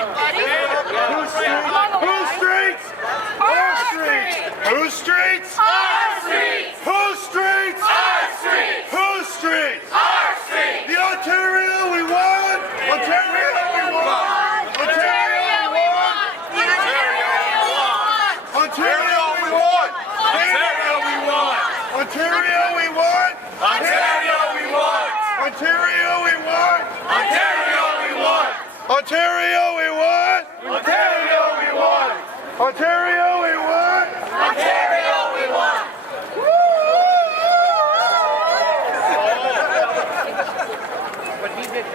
Whose streets? Our streets! Whose streets? Our streets! Whose streets? Our streets! The Ontario we want! Ontario we want! Ontario we want! Ontario we want! Ontario we want! Ontario we want! Ontario we want! Ontario we want! Ontario we want! Ontario we want! Ontario we want! Ontario we want! Ontario we want! But he did.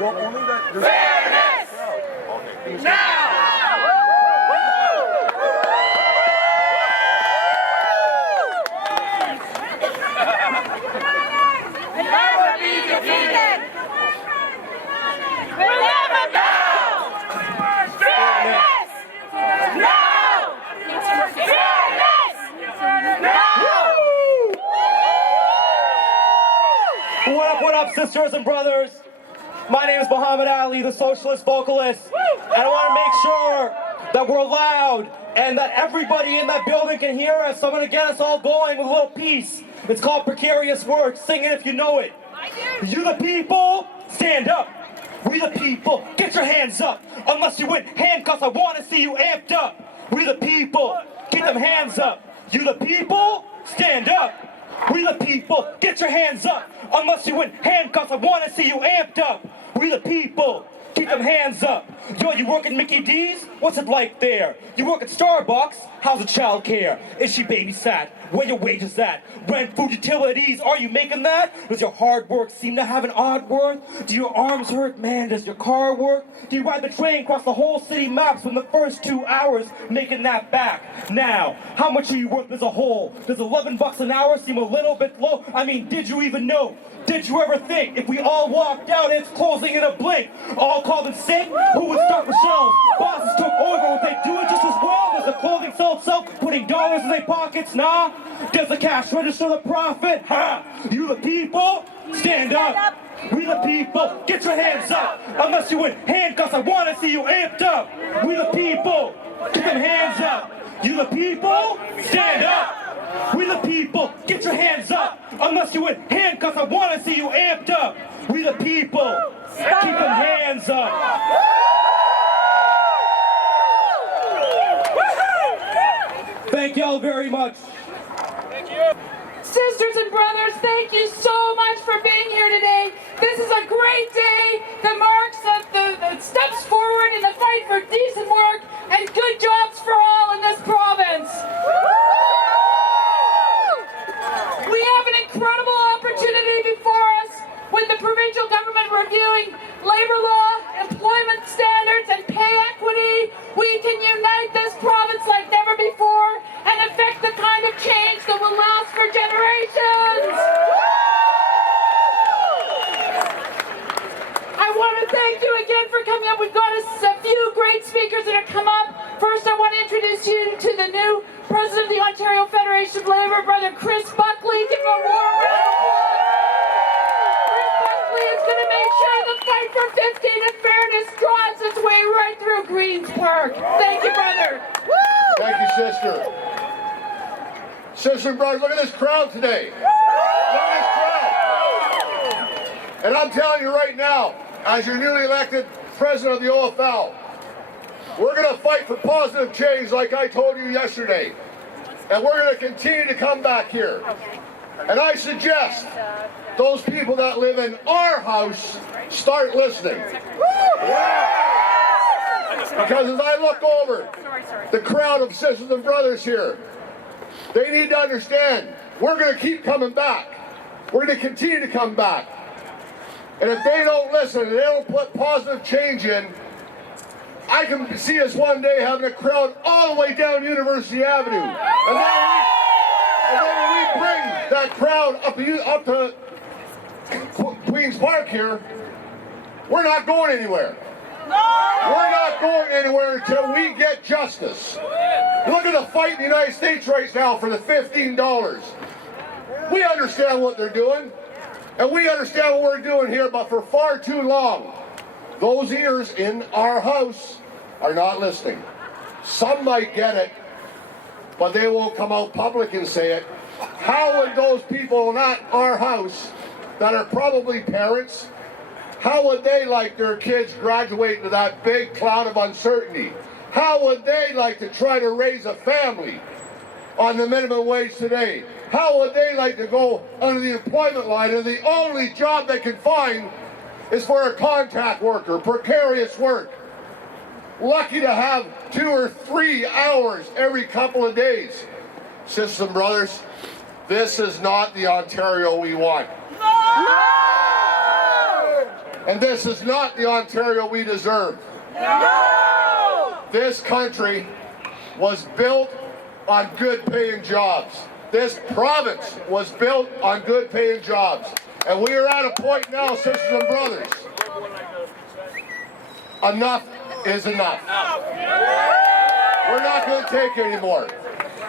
Well, only that. Fairness! Now! Never be defeated! We'll never bow! Fairness! Now! Fairness! Now! What up, sisters and brothers? My name is Muhammad Ali, the socialist vocalist, and I want to make sure that we're loud and that everybody in that building can hear us. So I'm going to get us all going with a little piece. It's called Precarious Work. Sing it if you know it. You the people, stand up. We the people, get your hands up. Unless you in handcuffs, I want to see you amped up. We the people, get them hands up. You the people, stand up. We the people, get your hands up. Unless you in handcuffs, I want to see you amped up. We the people, keep them hands up. Yo, you work at Mickey D's? What's it like there? You work at Starbucks? How's the child care? Is she babysat? Where your wages at? Rent, food, utilities, are you making that? Does your hard work seem to have an odd worth? Do your arms hurt? Man, does your car work? Do you ride the train across the whole city maps in the first 2 hours making that back? Now, how much are you worth as a whole? Does $11 an hour seem a little bit low? I mean, did you even know? Did you ever think if we all walked out, it's closing in a blink? All called in sick? Who would stock the shelves? Bosses took over, would they do it just as well? Does the clothing sell itself, putting dollars in their pockets? Nah. Does the cash register the profit? Ha! You the people, stand up. We the people, get your hands up. Unless you in handcuffs, I want to see you amped up. We the people, get them hands up. You the people, stand up. We the people, get your hands up. Unless you in handcuffs, I want to see you amped up. We the people, keep them hands up. Thank y'all very much. Thank you. Sisters and brothers, thank you so much for being here today. This is a great day that marks the steps forward in the fight for decent work and good jobs for all in this province. We have an incredible opportunity before us with the provincial government reviewing labor law, employment standards, and pay equity. We can unite this province like never before and effect the kind of change that will last for generations. I want to thank you again for coming up. We've got a few great speakers that have come up. First, I want to introduce you to the new President of the Ontario Federation of Labour, Brother Chris Buckley. Give him a warm round of applause. Chris Buckley is going to make sure the fight for 15 and fairness drives its way right through Queen's Park. Thank you, brother. Thank you, sister. Sister and brothers, look at this crowd today. Look at this crowd. And I'm telling you right now, as your newly elected president of the OFL, we're going to fight for positive change like I told you yesterday. And we're going to continue to come back here. And I suggest those people that live in our house start listening. Because as I look over the crowd of sisters and brothers here, they need to understand we're going to keep coming back. We're going to continue to come back. And if they don't listen and they don't put positive change in, I can see us one day having a crowd all the way down University Avenue. And then when we bring that crowd up to Queen's Park here, we're not going anywhere. We're not going anywhere until we get justice. Look at the fight in the United States right now for the $15. We understand what they're doing, and we understand what we're doing here, but for far too long, those ears in our house are not listening. Some might get it, but they won't come out public and say it. How would those people not our house that are probably parents, how would they like their kids graduate into that big cloud of uncertainty? How would they like to try to raise a family on the minimum wage today? How would they like to go under the employment line and the only job they can find is for a contact worker, precarious work, lucky to have 2 or 3 hours every couple of days? Sisters and brothers, this is not the Ontario we want. And this is not the Ontario we deserve. No! This country was built on good paying jobs. This province was built on good paying jobs. And we are at a point now, sisters and brothers, enough is enough. We're not going to take it anymore.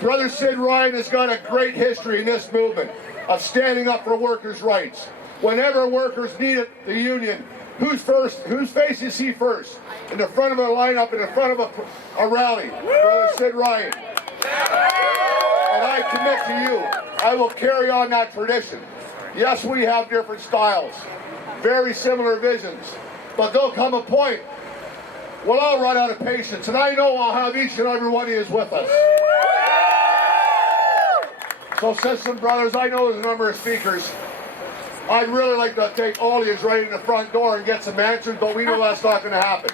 Brother Sid Ryan has got a great history in this movement of standing up for workers' rights. Whenever workers needed the union, whose face you see first? In the front of a lineup, in the front of a rally, Brother Sid Ryan. And I commit to you, I will carry on that tradition. Yes, we have different styles, very similar visions, but there'll come a point when I'll run out of patience, and I know I'll have each and every one of you with us. So, sisters and brothers, I know there's a number of speakers. I'd really like to take all of you right in the front door and get some answers, but we know that's not going to happen.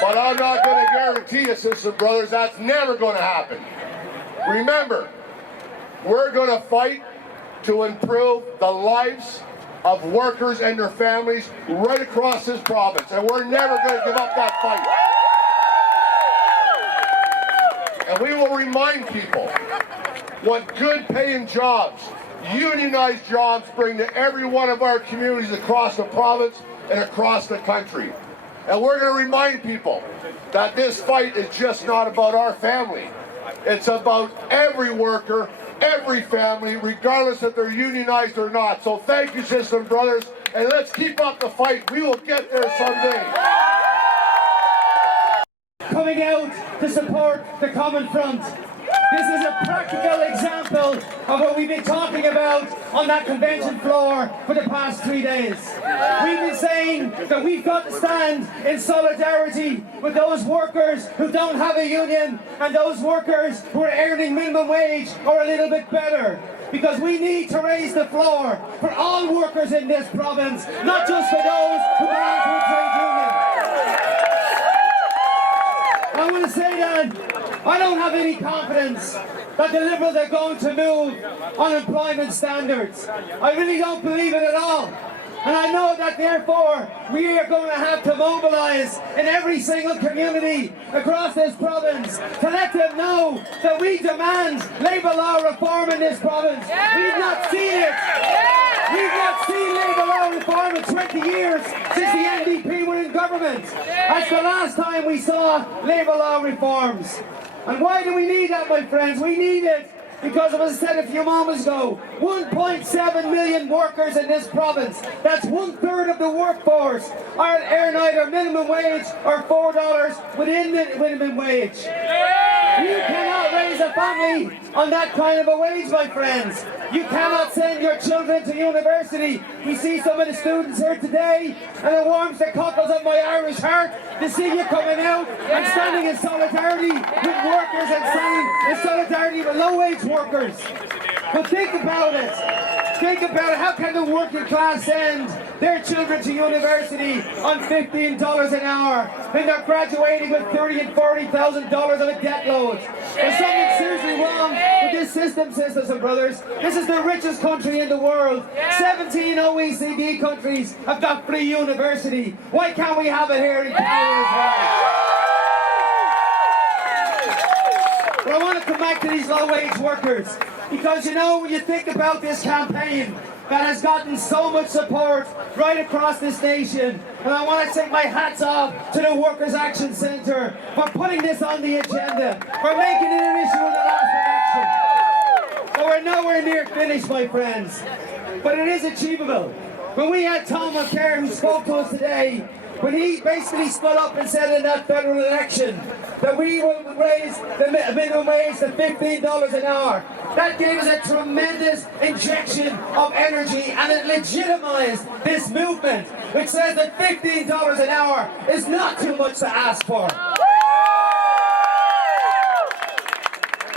But I'm not going to guarantee you, sisters and brothers, that's never going to happen. Remember, we're going to fight to improve the lives of workers and their families right across this province, and we're never going to give up that fight. And we will remind people what good paying jobs, unionized jobs bring to every one of our communities across the province and across the country. And we're going to remind people that this fight is just not about our family. It's about every worker, every family, regardless if they're unionized or not. So thank you, sisters and brothers, and let's keep up the fight. We will get there someday. Coming out to support the Common Front. This is a practical example of what we've been talking about on that convention floor for the past 3 days. We've been saying that we've got to stand in solidarity with those workers who don't have a union and those workers who are earning minimum wage or a little bit better. Because we need to raise the floor for all workers in this province, not just for those who belong to a trade union. I want to say that I don't have any confidence that the Liberals are going to move on employment standards. I really don't believe it at all. And I know that therefore we are going to have to mobilise in every single community across this province to let them know that we demand labour law reform in this province. We've not seen it. We've not seen labour law reform in 20 years since the NDP were in government. That's the last time we saw labour law reforms. And why do we need that, my friends? We need it because, as I said a few moments ago, 1.7 million workers in this province, that's 1/3 of the workforce, earn either minimum wage or $4 within the minimum wage. You cannot raise a family on that kind of a wage, my friends. You cannot send your children to university. We see some of the students here today, and it warms the cockles of my Irish heart to see you coming out and standing in solidarity with workers and standing in solidarity with low-wage workers. But think about it. Think about it. How can the working class send their children to university on $15 an hour when they're graduating with $30,000 and $40,000 of a debt load? There's something seriously wrong with this system, sisters and brothers. This is the richest country in the world. 17 OECD countries have got free university. Why can't we have it here in Canada as well? But I want to come back to these low-wage workers. Because, you know, when you think about this campaign that has gotten so much support right across this nation, and I want to take my hats off to the Workers' Action Centre for putting this on the agenda, for making it an issue in the last election. But we're nowhere near finished, my friends. But it is achievable. When we had Tom McCare, who spoke to us today, when he basically stood up and said in that federal election that we will raise the minimum wage to $15 an hour. That gave us a tremendous injection of energy, and it legitimized this movement, which says that $15 an hour is not too much to ask for.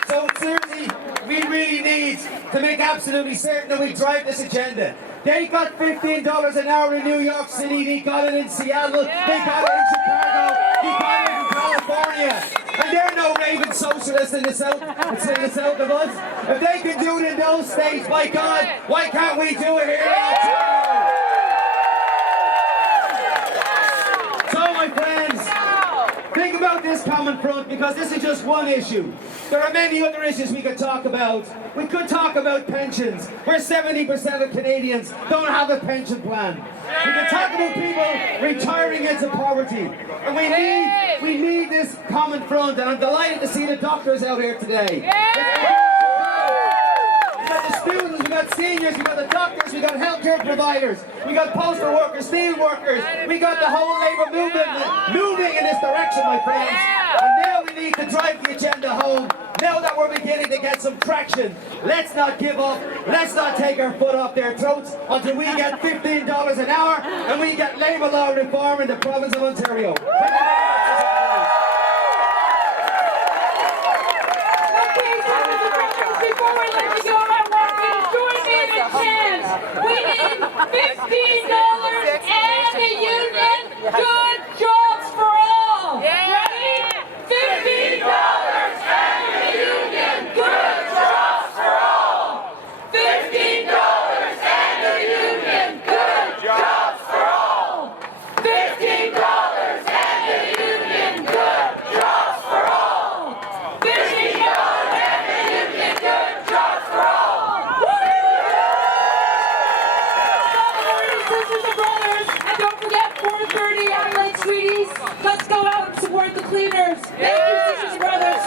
So seriously, we really need to make absolutely certain that we drive this agenda. They got $15 an hour in New York City, they got it in Seattle, they got it in Chicago, they got it in California. And they're no raving socialists in the south, of us. If they can do it in those states, by God, why can't we do it here in Ontario? So, my friends, think about this Common Front, because this is just one issue. There are many other issues we could talk about. We could talk about pensions, where 70% of Canadians don't have a pension plan. We could talk about people retiring into poverty. And we need this Common Front, and I'm delighted to see the doctors out here today. We got the students, we got seniors, we got the doctors, we got healthcare providers, we got postal workers, steel workers, we got the whole labour movement moving in this direction, my friends. And now we need to drive the agenda home. Now that we're beginning to get some traction, let's not give up. Let's not take our foot off their throats until we get $15 an hour and we get labour law reform in the province of Ontario. Thank you very much. Before we let you go, I want you to join me in a chant. We need $15 and a union. Good jobs for all. Ready? $15 and a union. Good jobs for all. $15 and a union. Good jobs for all. $15 and a union. Good jobs for all. $15 and a union. Good jobs for all. Sisters and brothers, and don't forget 4:30 Adelaide Sweeties. Let's go out and support the cleaners. Thank you, sisters and brothers.